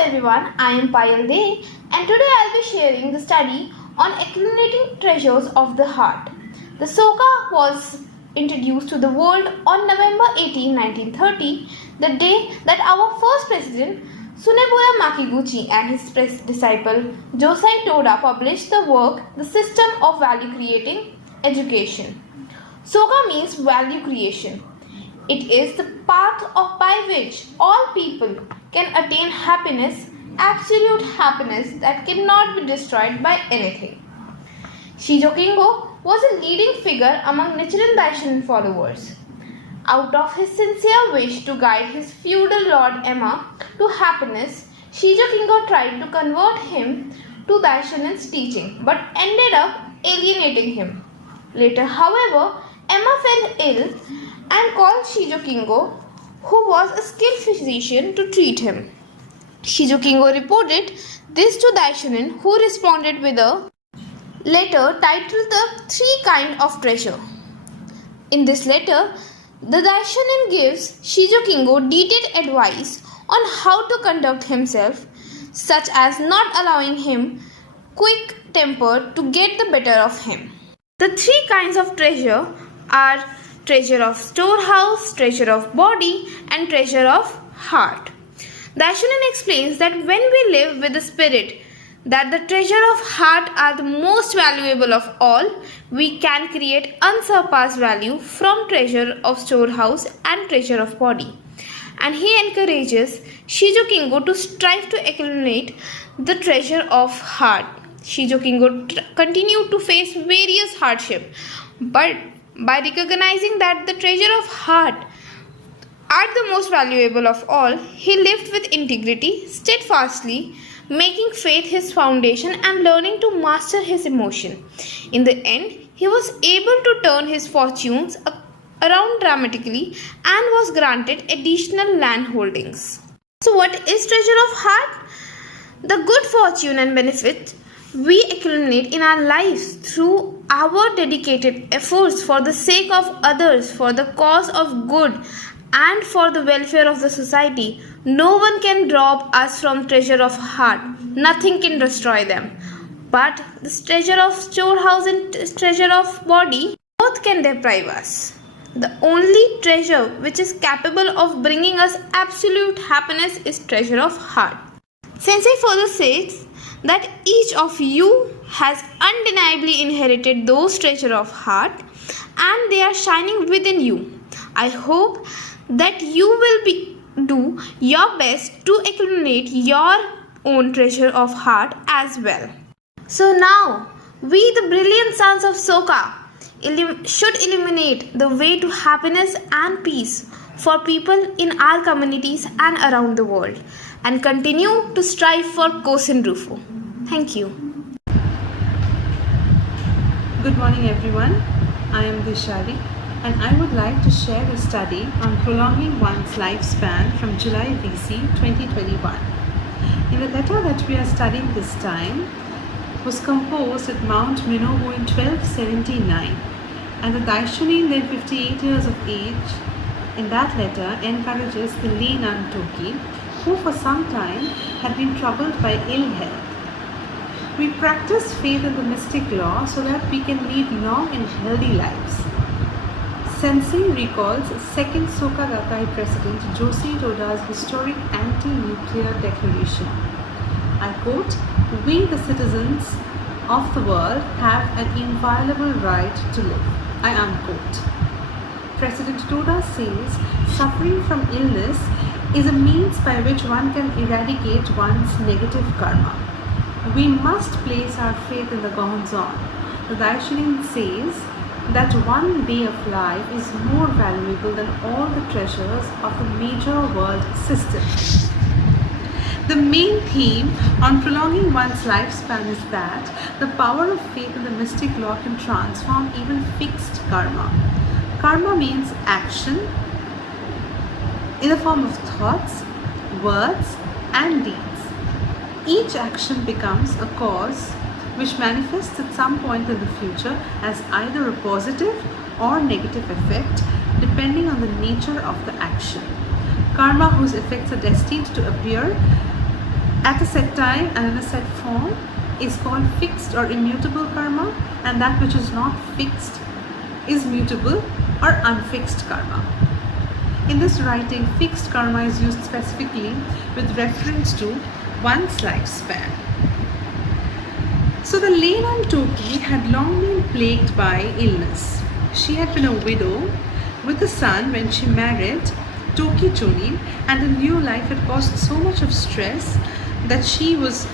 everyone, I am Payal De and today I'll be sharing the study on accumulating treasures of the heart. The Soka was introduced to the world on November 18, 1930, the day that our first president Tsunemura Makiguchi and his disciple Josei Toda published the work The System of Value Creating Education. Soka means value creation. It is the path by which all people can attain happiness, absolute happiness that cannot be destroyed by anything. Shijo Kingo was a leading figure among Nichiren Daishonin followers. Out of his sincere wish to guide his feudal lord Emma to happiness, Shijo Kingo tried to convert him to Daishonin's teaching but ended up alienating him. Later, however, Emma fell ill and called Shijo Kingo, who was a skilled physician, to treat him. Shijo Kingo reported this to Daishonin, who responded with a letter titled The Three Kinds of Treasure. In this letter, the Daishonin gives Shijo Kingo detailed advice on how to conduct himself, such as not allowing him quick temper to get the better of him. The three kinds of treasure are treasure of storehouse, treasure of body, and treasure of heart. Daishonin explains that when we live with the spirit that the treasure of heart are the most valuable of all, we can create unsurpassed value from treasure of storehouse and treasure of body. And he encourages Shijo Kingo to strive to accumulate the treasure of heart. Shijo Kingo continued to face various hardships, but by recognizing that the treasure of heart are the most valuable of all, he lived with integrity, steadfastly, making faith his foundation and learning to master his emotion. In the end, he was able to turn his fortunes around dramatically and was granted additional land holdings. So what is treasure of heart? The good fortune and benefit we accumulate in our lives through our dedicated efforts for the sake of others, for the cause of good, and for the welfare of the society. No one can rob us from treasure of heart. Nothing can destroy them. But the treasure of storehouse and treasure of body, both can deprive us. The only treasure which is capable of bringing us absolute happiness is treasure of heart. Sensei further says that each of you has undeniably inherited those treasure of heart and they are shining within you. I hope that you will do your best to accumulate your own treasure of heart as well. So now, we the brilliant sons of Soka should illuminate the way to happiness and peace for people in our communities and around the world, and continue to strive for Kosen Rufu. Thank you. Good morning everyone, I am Vishali and I would like to share a study on prolonging one's lifespan from July BC 2021. In the letter that we are studying this time was composed at Mount Minobu in 1279, and the Daishonin, then 58 years of age, in that letter encourages the lay nun Toki, who for some time had been troubled by ill health. We practice faith in the mystic law so that we can lead long and healthy lives. Sensei recalls second Soka Gakkai President Josei Toda's historic anti-nuclear declaration. I quote, "We the citizens of the world have an inviolable right to live." I unquote. President Toda says suffering from illness is a means by which one can eradicate one's negative karma. We must place our faith in the Gohonzon. The Daishonin says that one day of life is more valuable than all the treasures of the major world system. The main theme on prolonging one's lifespan is that the power of faith in the mystic law can transform even fixed karma. Karma means action in the form of thoughts, words, and deeds. Each action becomes a cause which manifests at some point in the future as either a positive or negative effect depending on the nature of the action. Karma, whose effects are destined to appear at a set time and in a set form is called fixed or immutable karma, and that which is not fixed is mutable or unfixed karma. In this writing, fixed karma is used specifically with reference to one's lifespan. So the Lenan Toki had long been plagued by illness. She had been a widow with a son when she married Toki Chonin, and the new life had caused so much of stress that she was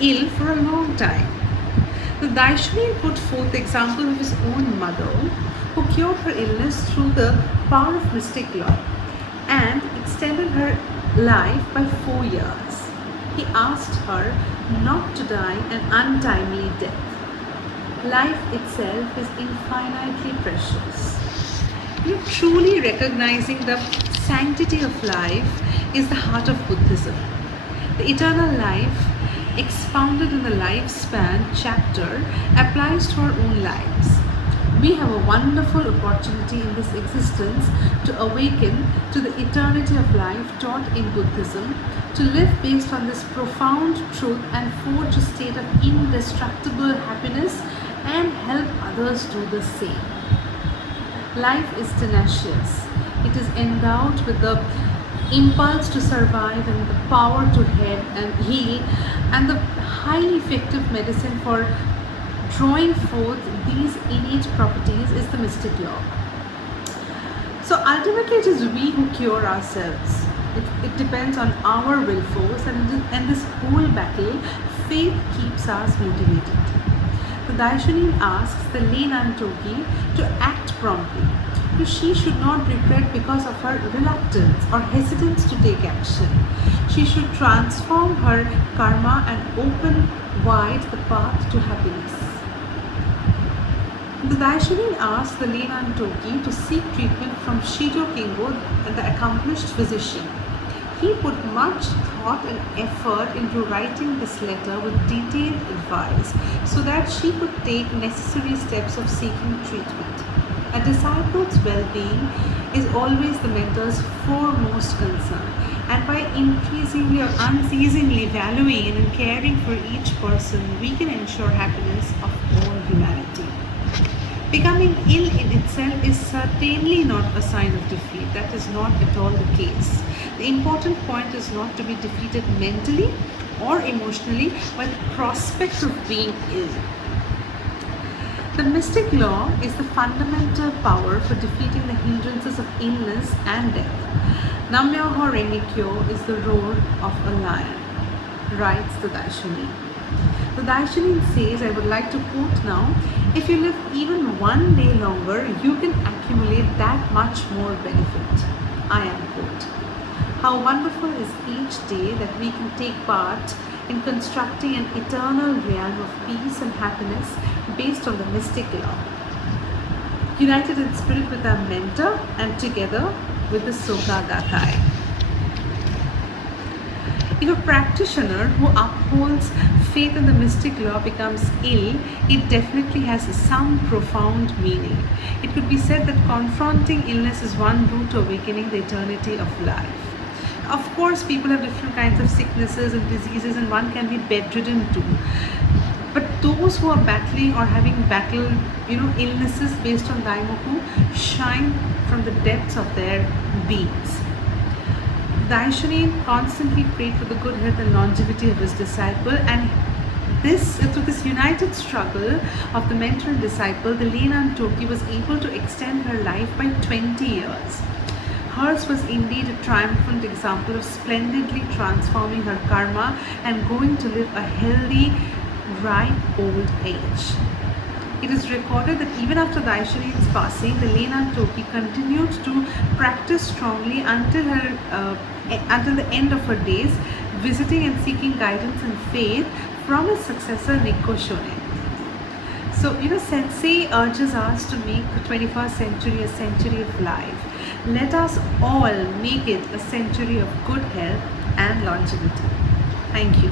ill for a long time. The Daishonin put forth the example of his own mother, who cured her illness through the power of mystic law and extended her life by 4 years. He asked her not to die an untimely death. Life itself is infinitely precious. Truly recognizing the sanctity of life is the heart of Buddhism. The eternal life, expounded in the lifespan chapter, applies to our own lives. We have a wonderful opportunity in this existence to awaken to the eternity of life taught in Buddhism, to live based on this profound truth and forge a state of indestructible happiness and help others do the same. Life is tenacious. It is endowed with the impulse to survive and the power to heal, and the highly effective medicine for drawing forth these innate properties is the mystic law. So ultimately it is we who cure ourselves. It depends on our will force, and this whole battle, faith keeps us motivated. The Daishonin asks the Lenan Toki to act promptly. She should not regret because of her reluctance or hesitance to take action. She should transform her karma and open wide the path to happiness. The Daishonin asked the Lenan Toki to seek treatment from Shijo Kingo, the accomplished physician. He put much thought and effort into writing this letter with detailed advice so that she could take necessary steps of seeking treatment. A disciple's well-being is always the mentor's foremost concern, and by increasingly or unceasingly valuing and caring for each person, we can ensure happiness of all humanity. Becoming ill in itself is certainly not a sign of defeat. That is not at all the case. The important point is not to be defeated mentally or emotionally by the prospect of being ill. The mystic law is the fundamental power for defeating the hindrances of illness and death. Nam-myoho Renge-kyo is the roar of a lion, writes the Daishonin. The Daishonin says, I would like to quote now, if you live even one day longer, you can accumulate that much more benefit. I am quote. How wonderful is each day that we can take part in constructing an eternal realm of peace and happiness based on the mystic law. United in spirit with our mentor and together with the Soka Gakkai. If a practitioner who upholds faith in the mystic law becomes ill, it definitely has some profound meaning. It could be said that confronting illness is one route to awakening the eternity of life. Of course, people have different kinds of sicknesses and diseases, and one can be bedridden too. But those who are battling or having battled, illnesses based on Daimoku shine from the depths of their beings. Daishonin constantly prayed for the good health and longevity of his disciple, and through this united struggle of the mentor and disciple, the Lenan Toki was able to extend her life by 20 years. Hers was indeed a triumphant example of splendidly transforming her karma and going to live a healthy, ripe old age. It is recorded that even after Daishonin's passing, the Lenan Toki continued to practice strongly until the end of her days, visiting and seeking guidance and faith from his successor Nikko Shonin. So, Sensei urges us to make the 21st century a century of life. Let us all make it a century of good health and longevity. Thank you.